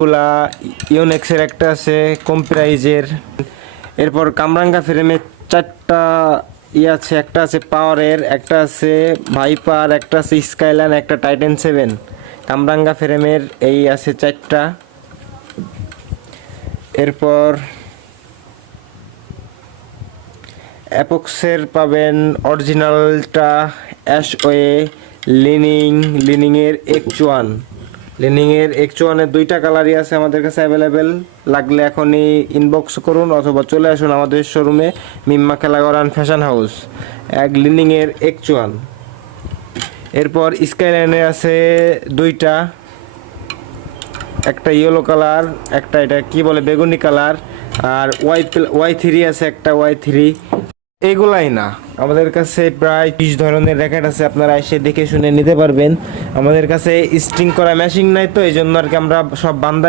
গুলা ইউনেক্সের একটা আছে কম প্রাইজের এরপর কামরাঙ্গা ফ্রেমের চারটা ই আছে, একটা আছে পাওয়ারের একটা আছে ভাইপার একটা আছে স্কাইলাইন একটা টাইটেন সেভেন কামরাঙ্গা ফ্রেমের এই আছে চারটা। এরপর অ্যাপক্সের পাবেন অরিজিনালটা অ্যাশ ওয়ে লিনিং লিনিংয়ের এক্স ওয়ান লিনিংয়ের এক্স ওয়ানের দুইটা কালারই আছে আমাদের কাছে অ্যাভেলেবেল লাগলে এখনই ইনবক্স করুন অথবা চলে আসুন আমাদের শোরুমে মিম্মা খেলাগড়ান ফ্যাশন হাউস এক লিনিংয়ের এক্স ওয়ান এরপর স্কাইলাইনে আছে দুইটা। একটা ইয়েলো কালার একটা এটা কি বলে, বেগুনি কালার আর ওয়াই ওয়াই থ্রি আছে একটা ওয়াই থ্রি এগুলাই না। আমাদের কাছে প্রায় বিশ ধরনের র্যাকেট আছে, আপনারা এসে দেখে শুনে নিতে পারবেন। আমাদের কাছে স্ট্রিং করা মেশিন নাই তো এই জন্য আর কি আমরা সব বান্দা